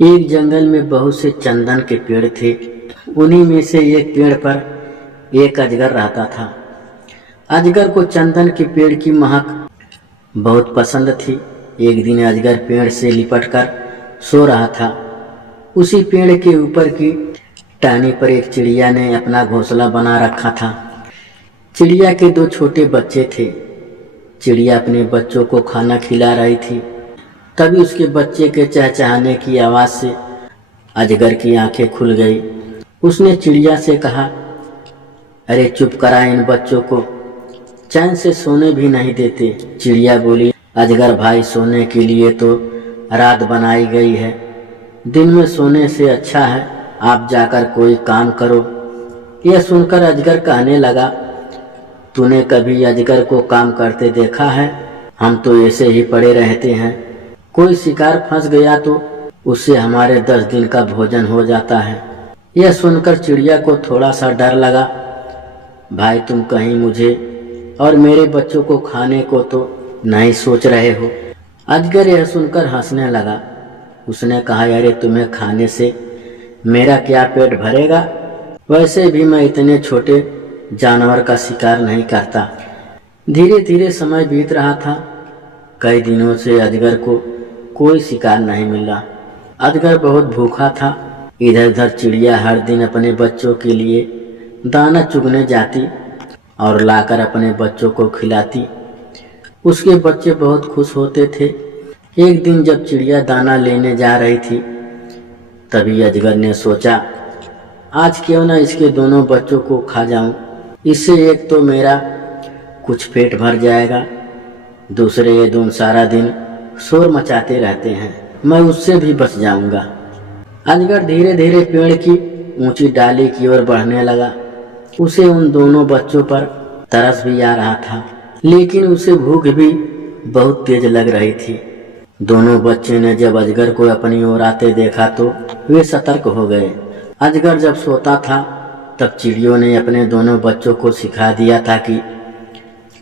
एक जंगल में बहुत से चंदन के पेड़ थे। उन्हीं में से एक पेड़ पर एक अजगर रहता था। अजगर को चंदन के पेड़ की महक बहुत पसंद थी। एक दिन अजगर पेड़ से लिपटकर सो रहा था। उसी पेड़ के ऊपर की टहनी पर एक चिड़िया ने अपना घोंसला बना रखा था। चिड़िया के दो छोटे बच्चे थे। चिड़िया अपने बच्चों को खाना खिला रही थी। तभी उसके बच्चे के चहचहाने की आवाज़ से अजगर की आंखें खुल गई। उसने चिड़िया से कहा, अरे चुप करा इन बच्चों को, चैन से सोने भी नहीं देते। चिड़िया बोली, अजगर भाई सोने के लिए तो रात बनाई गई है, दिन में सोने से अच्छा है आप जाकर कोई काम करो। यह सुनकर अजगर कहने लगा, तूने कभी अजगर को काम करते देखा है? हम तो ऐसे ही पड़े रहते हैं। कोई शिकार फंस गया तो उससे हमारे 10 दिन का भोजन हो जाता है। यह सुनकर चिड़िया को थोड़ा सा डर लगा। भाई तुम कहीं मुझे और मेरे बच्चों को खाने को तो नहीं सोच रहे हो? अजगर यह सुनकर हंसने लगा। उसने कहा, अरे तुम्हें खाने से मेरा क्या पेट भरेगा? वैसे भी मैं इतने छोटे जानवर का शिकार नहीं करता। धीरे धीरे समय बीत रहा था। कई दिनों से अजगर को कोई शिकार नहीं मिला। अजगर बहुत भूखा था। इधर उधर चिड़िया हर दिन अपने बच्चों के लिए दाना चुगने जाती और लाकर अपने बच्चों को खिलाती। उसके बच्चे बहुत खुश होते थे। एक दिन जब चिड़िया दाना लेने जा रही थी, तभी अजगर ने सोचा, आज क्यों ना इसके दोनों बच्चों को खा जाऊं। इससे एक तो मेरा कुछ पेट भर जाएगा, दूसरे ये दोनों सारा दिन शोर मचाते रहते हैं, मैं उससे भी बच जाऊंगा। अजगर धीरे धीरे पेड़ की ऊंची डाली की ओर बढ़ने लगा। उसे उन दोनों बच्चों पर तरस भी आ रहा था, लेकिन उसे भूख भी बहुत तेज लग रही थी। दोनों बच्चे ने जब अजगर को अपनी ओर आते देखा तो वे सतर्क हो गए। अजगर जब सोता था तब चिड़ियों ने अपने दोनों बच्चों को सिखा दिया था कि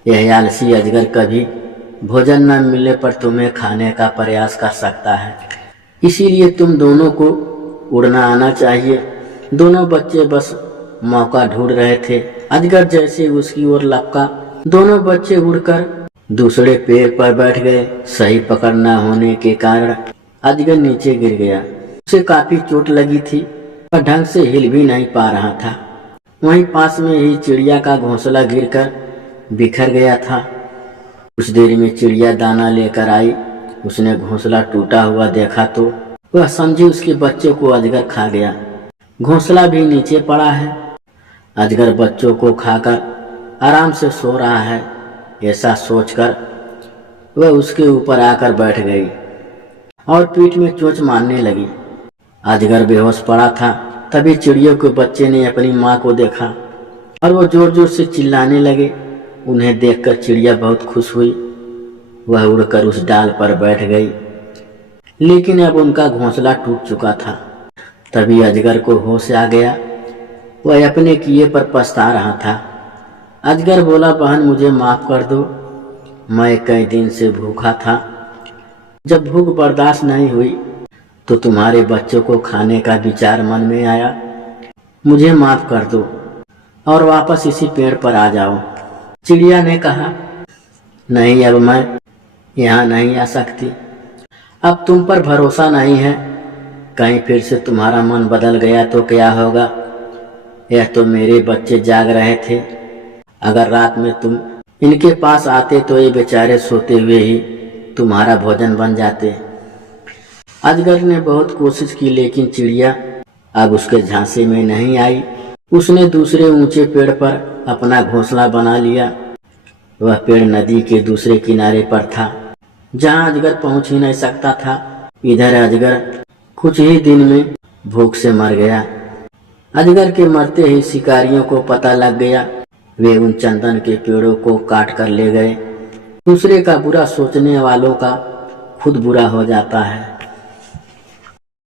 यह आलसी अजगर कभी भोजन न मिलने पर तुम्हें खाने का प्रयास कर सकता है, इसीलिए तुम दोनों को उड़ना आना चाहिए। दोनों बच्चे बस मौका ढूंढ रहे थे। अजगर जैसे उसकी ओर लपका, दोनों बच्चे उड़कर दूसरे पेड़ पर बैठ गए। सही पकड़ न होने के कारण अजगर नीचे गिर गया। उसे काफी चोट लगी थी पर ढंग से हिल भी नहीं पा रहा था। वहीं पास में ही चिड़िया का घोंसला गिरकर बिखर गया था। कुछ देर में चिड़िया दाना लेकर आई। उसने घोंसला टूटा हुआ देखा तो वह समझी उसके बच्चे को अजगर खा गया। घोंसला भी नीचे पड़ा है। अजगर बच्चों को खाकर आराम से सो रहा है, ऐसा सोचकर वह उसके ऊपर आकर बैठ गई और पीठ में चोंच मारने लगी। अजगर बेहोश पड़ा था। तभी चिड़ियों के बच्चे ने अपनी माँ को देखा और वो जोर जोर से चिल्लाने लगे। उन्हें देखकर चिड़िया बहुत खुश हुई। वह उड़कर उस डाल पर बैठ गई, लेकिन अब उनका घोंसला टूट चुका था। तभी अजगर को होश आ गया। वह अपने किए पर पछता रहा था। अजगर बोला, बहन मुझे माफ कर दो, मैं कई दिन से भूखा था। जब भूख बर्दाश्त नहीं हुई तो तुम्हारे बच्चों को खाने का विचार मन में आया। मुझे माफ कर दो और वापस इसी पेड़ पर आ जाओ। चिड़िया ने कहा, नहीं अब मैं यहाँ नहीं आ सकती। अब तुम पर भरोसा नहीं है, कहीं फिर से तुम्हारा मन बदल गया तो क्या होगा? यह तो मेरे बच्चे जाग रहे थे। अगर रात में तुम इनके पास आते तो ये बेचारे सोते हुए ही तुम्हारा भोजन बन जाते। अजगर ने बहुत कोशिश की, लेकिन चिड़िया अब उसके झांसे में नहीं आई। उसने दूसरे ऊंचे पेड़ पर अपना घोंसला बना लिया। वह पेड़ नदी के दूसरे किनारे पर था, जहां अजगर पहुंच ही नहीं सकता था। इधर अजगर कुछ ही दिन में भूख से मर गया। अजगर के मरते ही शिकारियों को पता लग गया। वे उन चंदन के पेड़ों को काट कर ले गए। दूसरे का बुरा सोचने वालों का खुद बुरा हो जाता है।